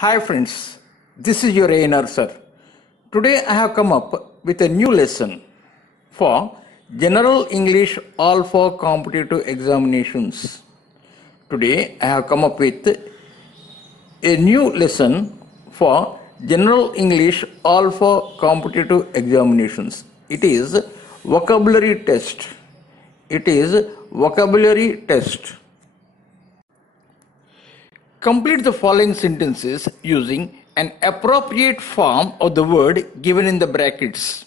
Hi friends, this is your ANR sir. Today I have come up with a new lesson for General English all for competitive examinations. Today I have come up with a new lesson for General English all for competitive examinations. It is vocabulary test. It is vocabulary test. Complete the following sentences using an appropriate form of the word given in the brackets.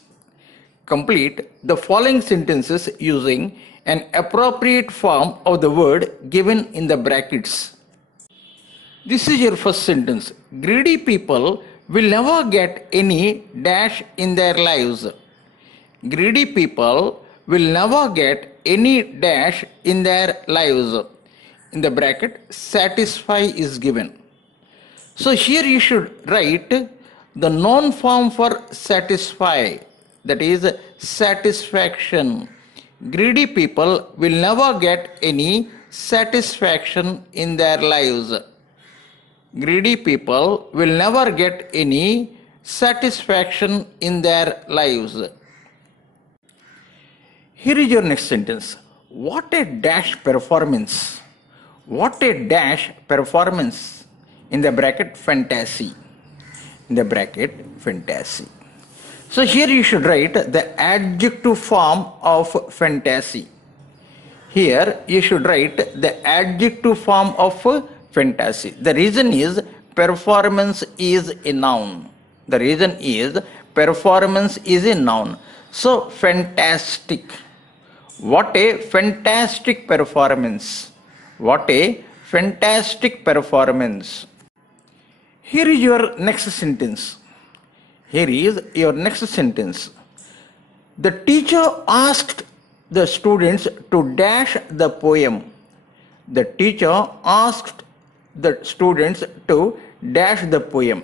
Complete the following sentences using an appropriate form of the word given in the brackets. This is your first sentence. Greedy people will never get any dash in their lives. Greedy people will never get any dash in their lives. In the bracket, satisfy is given. So here you should write the noun form for satisfy, that is satisfaction. Greedy people will never get any satisfaction in their lives. Greedy people will never get any satisfaction in their lives. Here is your next sentence. What a dash performance. What a dash performance. In the bracket, fantasy. In the bracket, fantasy. So here you should write the adjective form of fantasy. Here you should write the adjective form of fantasy. The reason is performance is a noun. The reason is performance is a noun. So fantastic. What a fantastic performance. What a fantastic performance. Here is your next sentence. Here is your next sentence. The teacher asked the students to dash the poem. The teacher asked the students to dash the poem.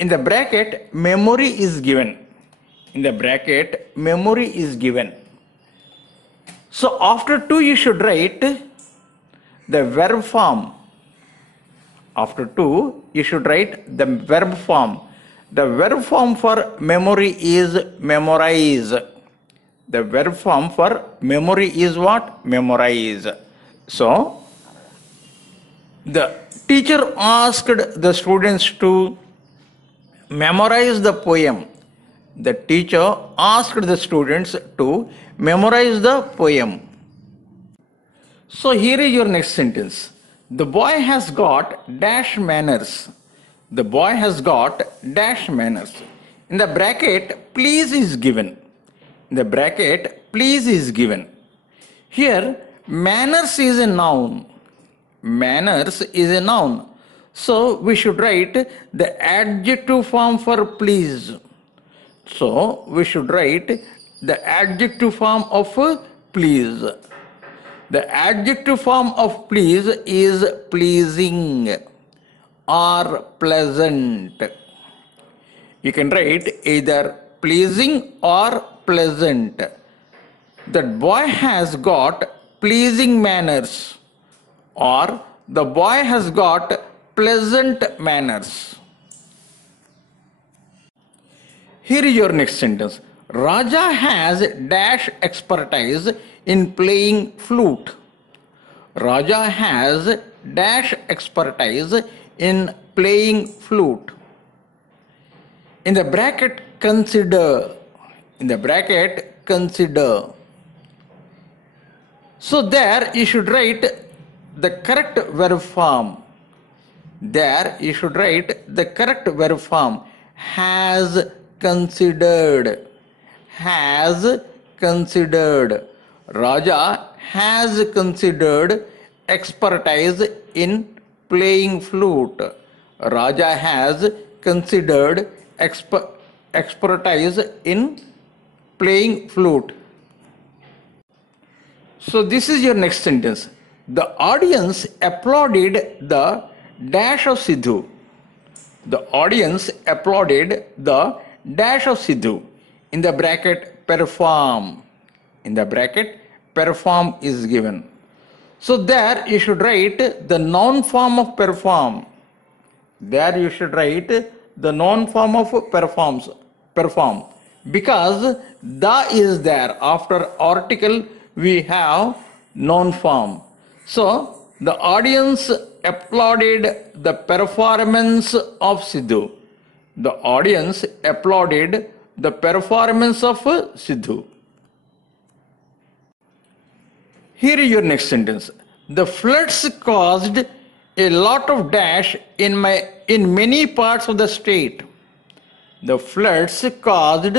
In the bracket, memory is given. In the bracket, memory is given. So after to you should write the verb form. After to, you should write the verb form. The verb form for memory is memorize. The verb form for memory is what? Memorize. So, the teacher asked the students to memorize the poem. The teacher asked the students to memorize the poem. So here is your next sentence. The boy has got dash manners. The boy has got dash manners. In the bracket, please is given. In the bracket, please is given. Here, manners is a noun. Manners is a noun. So we should write the adjective form for please. So we should write the adjective form of please. The adjective form of please is pleasing or pleasant. You can write either pleasing or pleasant. That boy has got pleasing manners, or the boy has got pleasant manners. Here is your next sentence. Raja has dash expertise in playing flute. Raja has dash expertise in playing flute. In the bracket, consider. In the bracket, consider. So there you should write the correct verb form. There you should write the correct verb form. Has considered. Has considered. Raja has considered expertise in playing flute. Raja has considered expertise in playing flute. So this is your next sentence. The audience applauded the dash of Sidhu. The audience applauded the dash of Sidhu. In the bracket, perform. In the bracket, perform is given. So there you should write the noun form of perform. There you should write the noun form of perform, because the is there. After article we have noun form. So the audience applauded the performance of Sidhu. The audience applauded the performance of Sidhu. Here is your next sentence. The floods caused a lot of dash in many parts of the state. The floods caused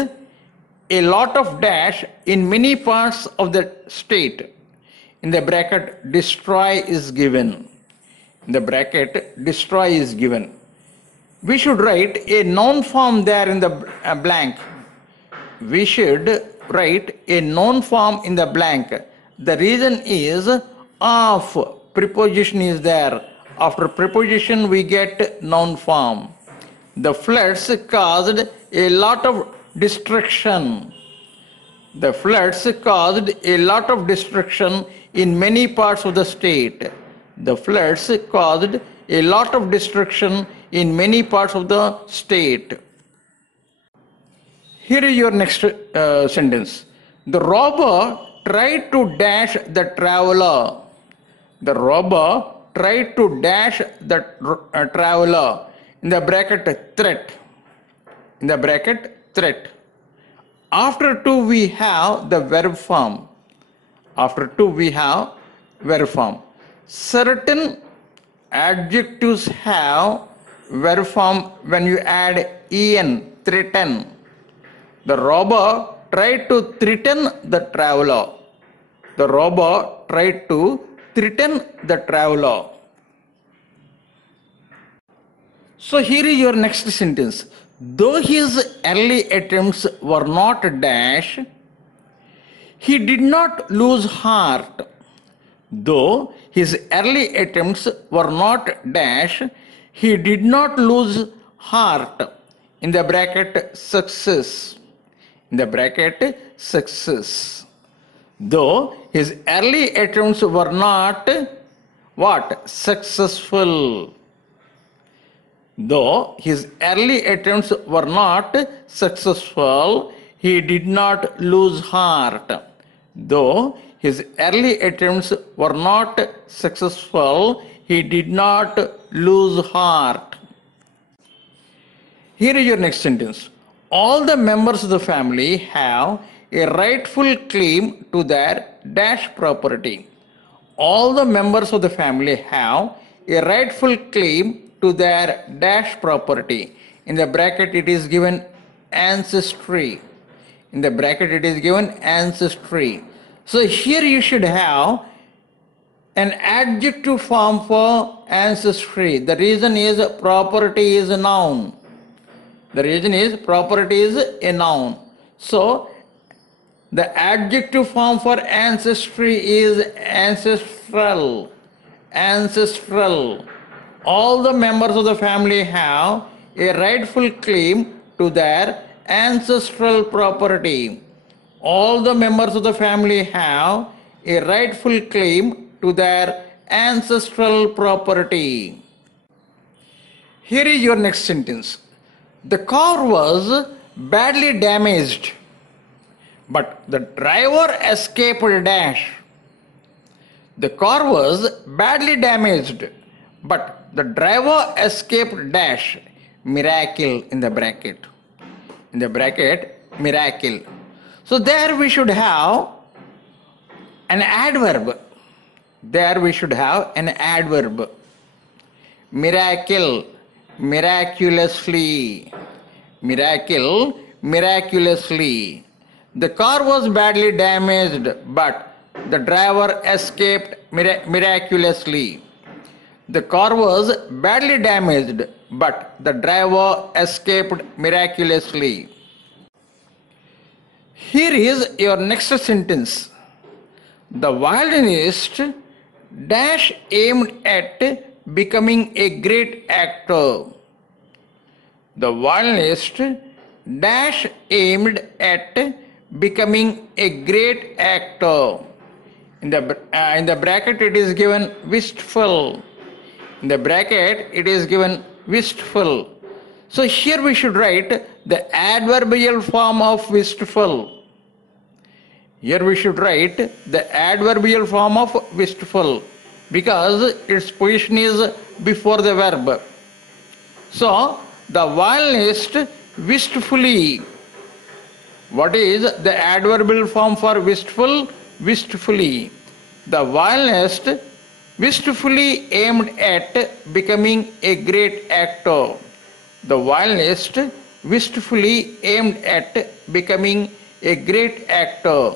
a lot of dash in many parts of the state. In the bracket, destroy is given. In the bracket, destroy is given. We should write a noun form there in the blank. We should write a noun form in the blank. The reason is of preposition is there. After preposition we get noun form. The floods caused a lot of destruction. The floods caused a lot of destruction in many parts of the state. The floods caused a lot of destruction in many parts of the state. Here is your next sentence. The robber tried to dash the traveler. The robber tried to dash the traveler. In the bracket, threat. In the bracket, threat. After to we have the verb form. After to we have verb form. Certain adjectives have verb form when you add en, threaten. The robber tried to threaten the traveler. The robber tried to threaten the traveler. So here is your next sentence. Though his early attempts were not dash, he did not lose heart. Though his early attempts were not dash, he did not lose heart. In the bracket, success. In the bracket, success. Though his early attempts were not what? Successful. Though his early attempts were not successful, he did not lose heart. Though his early attempts were not successful, he did not lose heart. Here is your next sentence. All the members of the family have a rightful claim to their dash property. All the members of the family have a rightful claim to their dash property. In the bracket it is given ancestry. In the bracket it is given ancestry. So here you should have an adjective form for ancestry. The reason is property is a noun. The reason is property is a noun. So the adjective form for ancestry is ancestral. Ancestral. All the members of the family have a rightful claim to their ancestral property. All the members of the family have a rightful claim to their ancestral property. Here is your next sentence. The car was badly damaged, but the driver escaped dash. The car was badly damaged, but the driver escaped dash. Miracle in the bracket. In the bracket, miracle. So there we should have an adverb. There we should have an adverb. Miracle, miraculously. Miracle, miraculously. The car was badly damaged, but the driver escaped miraculously. The car was badly damaged, but the driver escaped miraculously. Here is your next sentence. The violinist dash aimed at becoming a great actor. The violinist dash aimed at becoming a great actor. In the bracket it is given wistful. In the bracket it is given wistful. So here we should write the adverbial form of wistful. Here we should write the adverbial form of wistful because its position is before the verb. So the violinist wistfully. What is the adverbial form for wistful? Wistfully. The violinist wistfully aimed at becoming a great actor. The violinist wistfully aimed at becoming a great actor.